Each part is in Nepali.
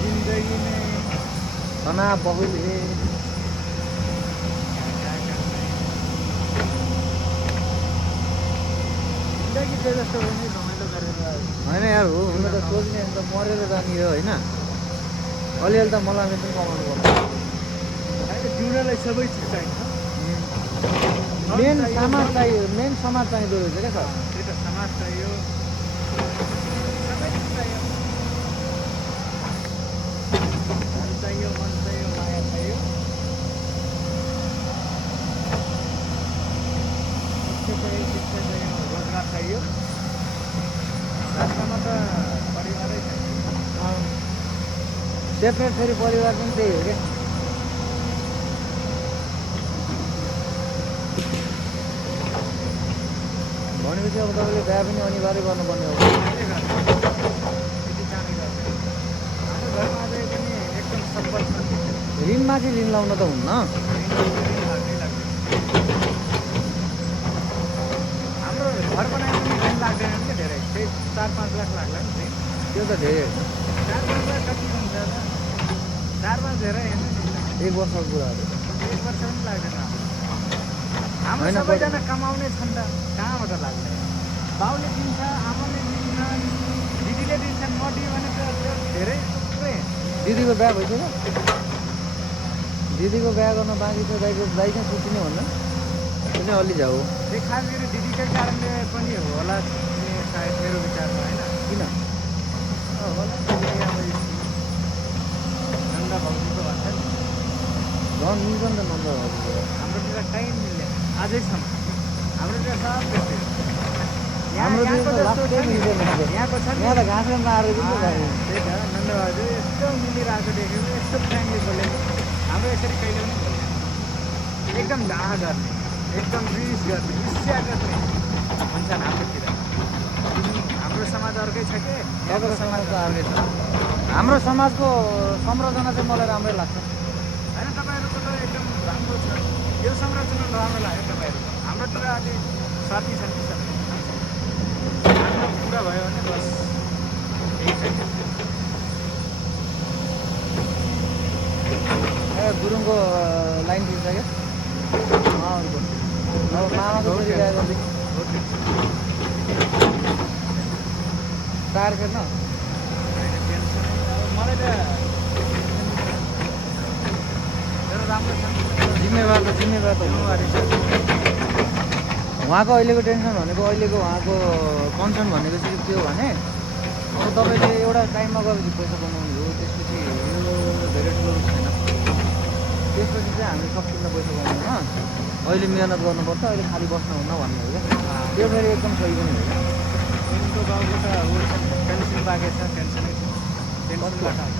जिंदगी में तनाव बहुत है। जिंदगी चाहिँ जस्तो हो नि रमाइलो गरेर होइन यार हो हुन त सोच्ने अन्त मरेर जाने हो होइन। अलिअलि त मलाई पनि कमाउनु पर्छ। होइन जिउनलाई सबै चिज चाहिन्छ। मेन समाज चाहियो, मेन समाज चाहिँदो रहेछ क्या सर। त्यही त समाज चाहियो, सबै चिज चाहियो। धन चाहियो, मन चाहियो, माया चाहियो, शिक्षा चाहियो, रोजगार चाहियो। लास्टमा त परिवारै चाहियो। सेपरेट फेरि परिवार पनि त्यही हो क्या। भनेपछि अब तपाईँले बिहा पनि अनिवार्य गर्नुपर्ने हो। त्यति चाँडै गर्दैन। हाम्रो घरमा अझै पनि एकदम सम्पल छ। ऋणमाथि ऋण लाउन त हुन्न। हाम्रो घर बनायो पनि ऋण लाग्दैन क्या धेरै, त्यही 4-5 लाख लाग्ला नि ऋण। त्यो त धेरै होइन। 4-5 लाख कति हुन्छ त? 4-5 धेरै होइन नि। 1 वर्षको कुराहरू 1 वर्ष पनि लाग्दैन। हाम्रो होइन, सबैजना कमाउने छन् त, कहाँबाट लाग्दैन? बाउले दिन्छ, आमाले दिन्छ, दिदीले दिन्छ, म दिएँ भने त त्यो धेरै थुप्रै। दिदीको बिहा भइसक्यो? दिदीको बिहा गर्न बाँकी छ। दाइको दाइ चाहिँ छुट्टिने भन्दा त्यो चाहिँ अलि जाऊ। त्यही खास गरी दिदीकै कारणले पनि होला सायद मेरो विचारमा, होइन? किन? होला नन्दा भाउजूको भन्छ नि, झन् मिल्छ नि त नन्द भाउजूको। हाम्रोतिर कहीँ मिल्दैन अझैसम्म। हाम्रोतिर सब त्यस्तै हो। हाम्रोतिर त लास्टै मिल्दैन। यहाँको छ नि, यहाँ त घाँसमा मारेको पनि त त्यही त नन्दा भाउजू यस्तो मिलिरहेको देखेको, यस्तो फ्रेङ्कली बोलेको। हाम्रो यसरी कहिले पनि बोल्दैन। एकदम डाहा गर्ने, एकदम रिस गर्ने, ईर्ष्या गर्ने हुन्छन् हाम्रोतिर। हाम्रो समाज अर्कै छ के, तपाईँको समाज त अर्कै छ। हाम्रो समाजको संरचना चाहिँ मलाई राम्रै लाग्छ। होइन तपाईँहरूको त एकदम राम्रो छ, यो संरचना राम्रो लाग्यो तपाईँहरूको। हाम्रोतिर अलि साथी छन् कि सबै आफ्नो पुरा भयो भने बस यही छ। ए गुरुङको लाइन दिन्छ क्या। अर्को अब मामाको छोरी बिहा गर्दैछ। टायर फेर्न मलाई त मेरो राम्रो छ, जिम्मेवार त जिम्मेवारी छ। उहाँको अहिलेको टेन्सन भनेको, अहिलेको उहाँको कन्सर्न भनेको चाहिँ के हो भने, अब तपाईँले एउटा टाइममा गएपछि पैसा कमाउनु हो, त्यसपछि यो धेरै ठुलो रूप छैन। त्यसपछि चाहिँ हामी सकिन्न पैसा कमाउनुमा। अहिले मिहिनेत गर्नुपर्छ, अहिले खालि बस्नुहुन्न भन्ने हो क्या। त्यो फेरि एकदम सही पनि हो क्या। उनको बाउको त ऊ छ, पेन्सन बाँकी छ, पेन्सनै छ, पेन्सनबाट हुन्छ।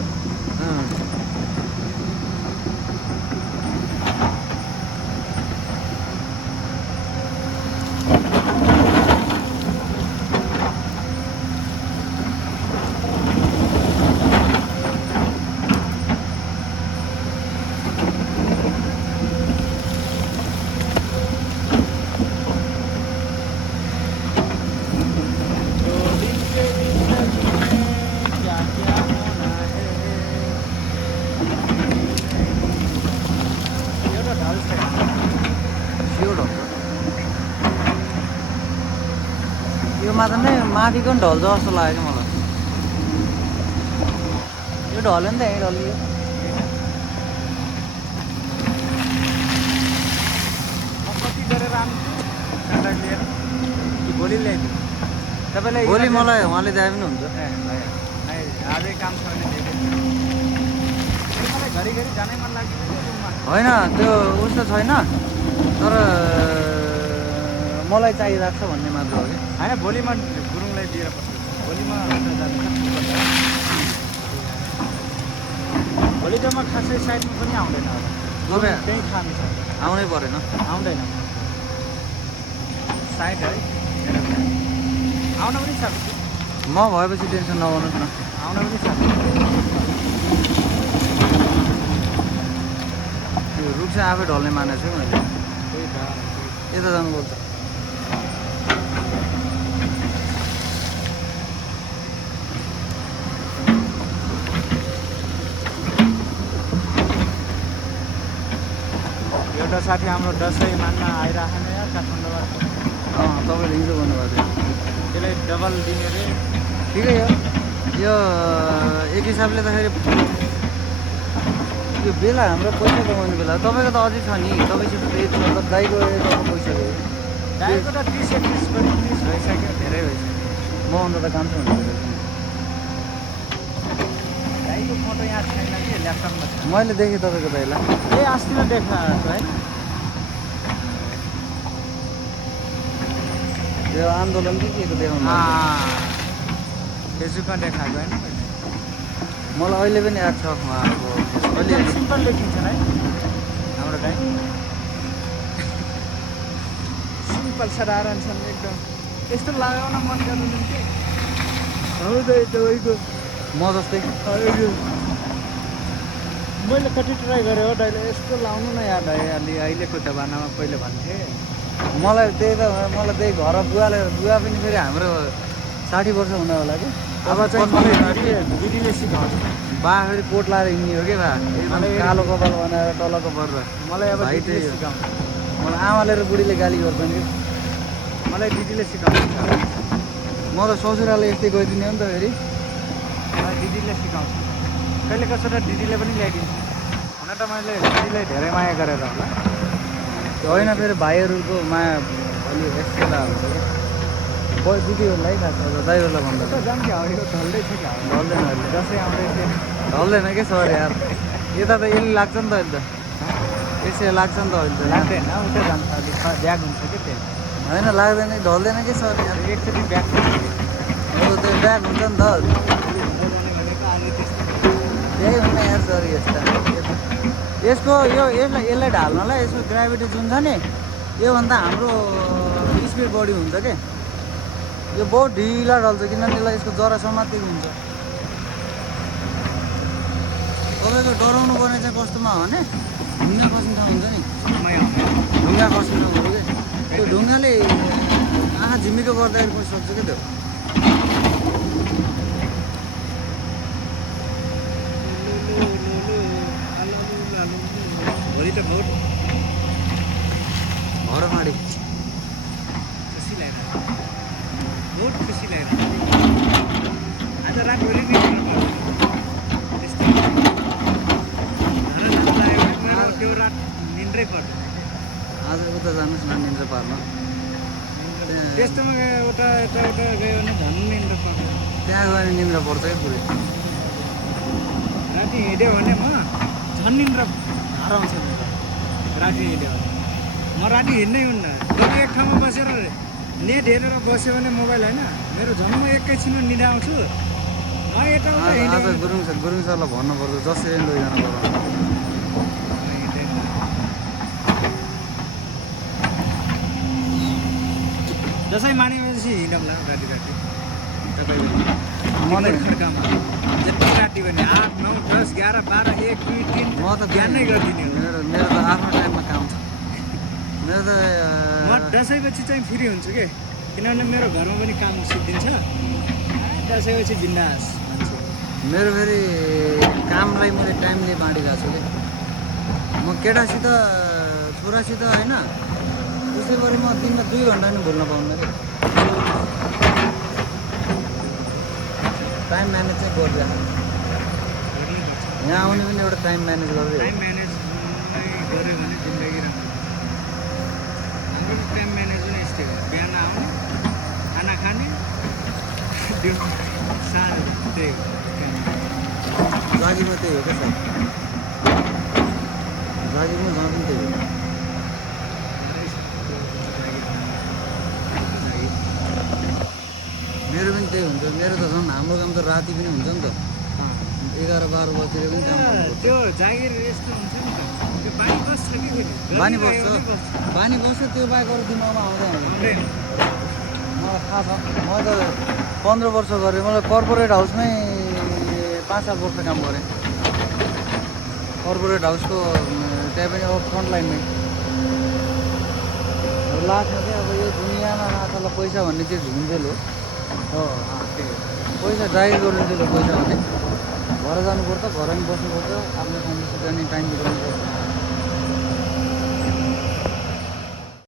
यो मात्र नै माथिको पनि ढल्छ जस्तो लाग्यो क्या मलाई। यो ढल्यो नि त, यहीँ ढलियो। म कति गरेर आउँछु काँडा लिएर कि भोलि ल्याइदिनु तपाईँलाई? भोलि मलाई उहाँले दिए पनि हुन्छ। आजै काम छ भने ल्याइदिनु। मलाई घरिघरि जानै मन लाग्दैन रुममा। होइन त्यो उस्तो छैन, तर मलाई चाहिरहेको छ भन्ने मात्र हो कि। होइन भोलि म गुरुङलाई दिएर बस्छु। भोलि म भोलि त म खासै साइडमा पनि आउँदैन होला। तपाईँ त्यहीँ खानु छ, आउनै परेन। आउँदैन साइड है। आउन पनि सक्छु, म भएपछि टेन्सन नगर्नुहोस् न। आउन पनि सक्छु। त्यो रुख चाहिँ आफै ढल्ने मानेको छु मैले। त्यही त यता जानुपर्छ। एउटा साथी हाम्रो दसैँ मान्न आइरहेको यार काठमाडौँबाट तपाईँले हिजो भन्नुभएको थियो त्यसलाई डबल दिने रे ठिकै हो यो एक हिसाबले त फेरि यो बेला हाम्रो पैसा कमाउने बेला तपाईँको त अझै छ नि तपाईँसित त यति मतलब गाईको यताको पैसा हो गाईको त 30-31 भइसक्यो धेरै भइसक्यो म अन्त त काम छ भन्नु गाईको फोटो यहाँ छैन कि ल्यापटपमा छ मैले देखेँ तपाईँको दाइलाई ए अस्ति नै देख्न होइन यो आन्दोलन के को देखाउनु फेसबुकमा देखाएको होइन मलाई अहिले पनि याद छ उहाँको अहिले सिम्पल देखिन्छन् है हाम्रो गाई सिम्पल साधारण छन् एकदम यस्तो लगाउन मन गर्दैन के हौदै तपाईँको म जस्तै मैले कति ट्राई गरेँ हो दाइले यस्तो लाउनु न याद आयो अहिलेको जमानामा पहिले भन्थे मलाई त्यही घर बुवा पनि फेरि हाम्रो 60 वर्ष हुन होला कि अब चाहिँ मलाई दिदीले सिकाउँछ बा फेरि कोट लाएर हिँड्ने हो कि बा एकदम कालो कपाल बनाएर तलको गरेर मलाई अब भाइ दिदीले त्यही हो सिकाउँछ मलाई आमाले र बुढीले गाली गर्छन् कि मलाई दिदीले सिकाउँछ म त ससुराले यस्तै गइदिने हो नि त फेरि मलाई दिदीले सिकाउँछ कहिले कसैलाई दिदीले पनि ल्याइदिन्छ हुन त मैले दिदीलाई धेरै माया गरेर होला होइन फेरि भाइहरूको माया अलि एक्स्ट्रा हुन्छ कि दिदीहरूलाई खास दाइहरूलाई भन्दा त जाम क्या हो यो ढल्दै छ क्या ढल्दैन अहिले दसैँ आउँदैछ ढल्दैन कि सर यार यता त यसले लाग्छ नि त अहिले त यसरी लाग्छ नि त अहिले त लाग्दैन उतै जान्छ अलिक ब्याग हुन्छ कि त्यो होइन लाग्दैन ढल्दैन कि सर यार एकचोटि ब्याग अब त्यो ब्याग हुन्छ नि त त्यही हुन्न यार सर यस्ता यसको यसलाई ढाल्नलाई यसको ग्राभिटी जुन छ नि योभन्दा हाम्रो स्पिड बढी हुन्छ के यो बहुत ढिला ढल्छ किनभने यसलाई यसको जरा समातेको हुन्छ तपाईँको डराउनु पर्ने चाहिँ कस्तोमा हो भने ढुङ्गा खस्ने ठाउँ हुन्छ नि ढुङ्गा खस्ने ठाउँ हो कि त्यो ढुङ्गाले आँखा झिमिको गर्दाखेरि पनि सक्छ क्या त्यो भोलि त बहुत भरमाडी खुसी लाग्यो बहुत खुसी लाग्यो आज रातभरि त्यस्तो त्यो रात निन्द्रै पर्दैन आज उता जानुहोस् न निन्द्रा पार्न त्यस्तोमा गयो उता गयो भने झन् निन्द्रा पर्दैन त्यहाँ गएर निन्द्रा पर्छ क्या पुरै राति हिँड्यो भने म झन् निन्द्रा हराउँछ राति हिँड्यो भने म राति हिँड्नै हुन्न जब एक ठाउँमा बसेर नेट हेरेर बस्यो भने मोबाइल होइन मेरो झन् एकैछिनमा निद्रा आउँछु यताउता आज गुरुङ सरलाई भन्नुपर्छ जसरी लैजानु पर्छ दसैँ मानेपछि हिँडौँला राति मलाई खड्कामा जति राति भने 8, 9, 10, 11, 12, 1, 2, 3 म त बिहान नै गरिदिने हो मेरो त आफ्नो टाइममा काम छ मेरो त म दसैँपछि चाहिँ फ्री हुन्छु कि किनभने मेरो घरमा पनि काम सिद्धिन्छ दसैँपछि बिन्दास मान्छे मेरो फेरि कामलाई मैले टाइमले बाँडिरहेको छु कि म केटासित छोरासित होइन त्यसै गरी म दिनमा 2 घन्टा नि बोल्न पाउन्न कि टाइम म्यानेज चाहिँ गरिरहेको यहाँ आउने पनि एउटा टाइम म्यानेज गर्दै टाइम म्यानेज गऱ्यो भने जिन्दगी राम्रो हाम्रो टाइम म्यानेज पनि यस्तै हो बिहान आउने खाना खाने त्यो साँझ त्यही हो जागिरमा त्यही हो क्या सर जागिरमा जहाँ पनि त्यही हो मेरो पनि त्यही हुन्छ मेरो त झन् हाम्रो काम त राति पनि हुन्छ नि त 11-12 बजीतिर पनि काम गर्नुपर्छ त्यो जागिर यस्तो हुन्छ नि त त्यो बानी बस्छ कि फेरि बानी बस्छ त्यो बाहेक अरू दिमागमा आउँदैन मलाई थाहा छ म त 15 वर्ष गरेँ मलाई कर्पोरेट हाउसमै 5-7 वर्ष काम गरेँ कर्पोरेट हाउसको त्यहाँ पनि अब फ्रन्ट लाइनमै लास्टमा चाहिँ अब यो दुनियाँमा माछालाई पैसा भन्ने चाहिँ झुन्जेल हो पैसा जागिर गर्नु चाहिँ पैसा भने घर जानुपर्छ घरमा बस्नुपर्छ आफ्नो फ्यामिलीसित जाने टाइम बिताउनुपर्छ